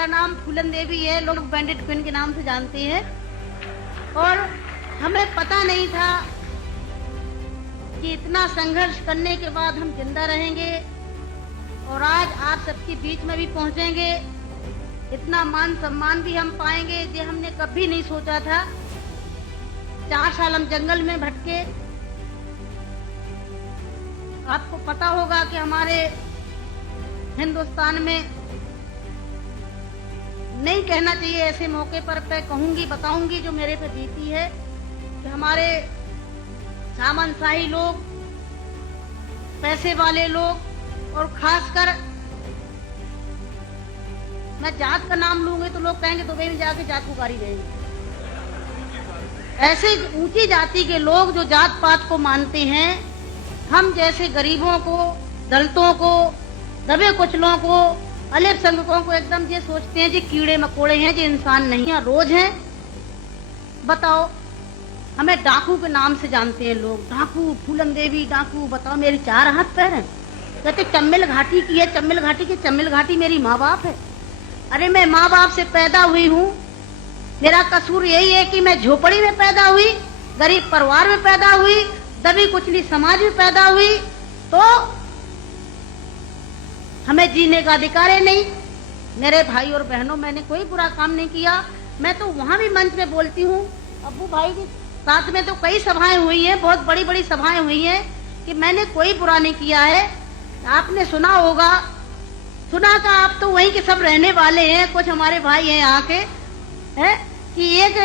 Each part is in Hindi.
मेरा नाम फूलन देवी है, लोग बैंडेड क्वीन के नाम से जानते हैं। और हमें पता नहीं था कि इतना संघर्ष करने के बाद हम जिंदा रहेंगे और आज आप सबके बीच में भी पहुंचेंगे, इतना मान सम्मान भी हम पाएंगे, ये हमने कभी नहीं सोचा था। 4 साल हम जंगल में भटके। आपको पता होगा कि हमारे हिंदुस्तान में नहीं कहना चाहिए ऐसे मौके पर, मैं कहूंगी, बताऊंगी जो मेरे पे बीती है कि हमारे सामंतशाही लोग, पैसे वाले लोग और खासकर मैं जात का नाम लूंगी तो लोग कहेंगे दुबई में जाके जात पुकारी रहेंगे। ऐसे ऊंची जाति के लोग जो जात पात को मानते हैं, हम जैसे गरीबों को, दलितों को, दबे कुचलों को, अल्पसंख्यकों को एकदम ये सोचते हैं जी कीड़े मकोड़े हैं, जी इंसान नहीं है, रोज हैं। बताओ, हमें डाकू के नाम से जानते हैं लोग, डाकू, फूलन देवी डाकू। बताओ, मेरे 4 हाथ पैर हैं। कहते चम्मिल घाटी की है, चम्मिल घाटी की, चम्मिल घाटी मेरी माँ बाप है। अरे मैं माँ बाप से पैदा हुई हूँ, मेरा कसूर यही है कि मैं झोपड़ी में पैदा हुई, गरीब परिवार में पैदा हुई, दबी कुचली समाज में पैदा हुई, तो हमें जीने का अधिकार है नहीं। मेरे भाई और बहनों, मैंने कोई बुरा काम नहीं किया। मैं तो वहां भी मंच में बोलती हूँ, अब्बू भाई के साथ में तो कई सभाएं हुई हैं, बहुत बड़ी बड़ी सभाएं हुई हैं कि मैंने कोई बुरा नहीं किया है। आपने सुना होगा, सुना था, आप तो वहीं के सब रहने वाले हैं, कुछ हमारे भाई हैं यहाँ के, है कि एक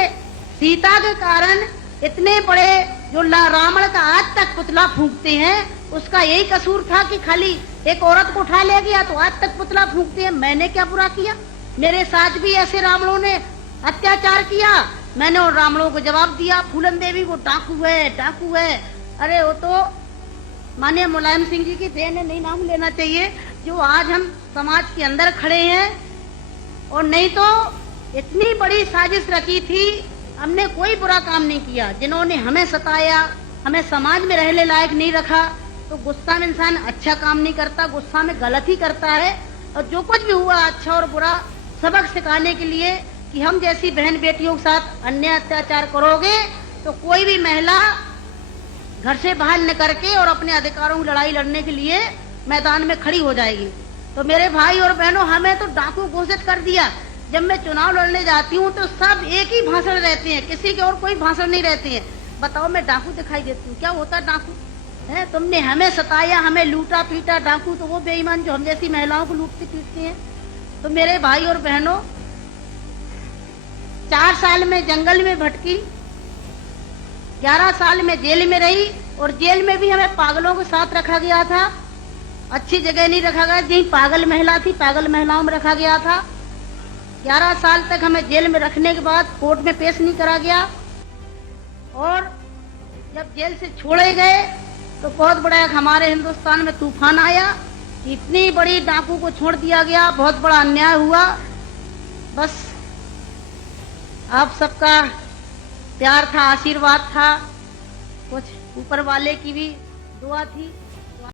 सीता के कारण इतने बड़े जो रावण का आज तक पुतला फूंकते हैं, उसका यही कसूर था कि खाली एक औरत को उठा ले गया तो आज तक पुतला फूंकते हैं। मैंने क्या बुरा किया? मेरे साथ भी ऐसे रावणों ने अत्याचार किया, मैंने उन रावणों को जवाब दिया। फूलन देवी वो डाकू है, डाकू है। अरे वो तो माननीय मुलायम सिंह जी की देन है, नहीं नाम लेना चाहिए, जो आज हम समाज के अंदर खड़े हैं। और नहीं तो इतनी बड़ी साजिश रखी थी, हमने कोई बुरा काम नहीं किया। जिन्होंने हमें सताया, हमें समाज में रहने लायक नहीं रखा, तो गुस्सा में इंसान अच्छा काम नहीं करता, गुस्सा में गलत ही करता है। और जो कुछ भी हुआ, अच्छा और बुरा सबक सिखाने के लिए कि हम जैसी बहन बेटियों के साथ अन्याय अत्याचार करोगे तो कोई भी महिला घर से बाहर न करके और अपने अधिकारों की लड़ाई लड़ने के लिए मैदान में खड़ी हो जाएगी। तो मेरे भाई और बहनों, हमें तो डाकू घोषित कर दिया। जब मैं चुनाव लड़ने जाती हूँ तो सब एक ही भाषण रहते हैं, किसी के और कोई भाषण नहीं रहते हैं। बताओ, मैं डाकू दिखाई देती हूँ? क्या होता डाकू है? तुमने हमें सताया, हमें लूटा पीटा। डाकू तो वो बेईमान जो हम जैसी महिलाओं को लूटते पीटते हैं। तो मेरे भाई और बहनों, 4 साल में जंगल में भटकी, 11 साल में जेल में रही, और जेल में भी हमें पागलों के साथ रखा गया था। अच्छी जगह नहीं रखा गया, जहीं पागल महिला थी, पागल महिलाओं में रखा गया था। 11 साल तक हमें जेल में रखने के बाद कोर्ट में पेश नहीं करा गया। और जब जेल से छोड़े गए तो बहुत बड़ा हमारे हिंदुस्तान में तूफान आया। इतनी बड़ी डाकू को छोड़ दिया गया, बहुत बड़ा अन्याय हुआ। बस आप सबका प्यार था, आशीर्वाद था, कुछ ऊपर वाले की भी दुआ थी।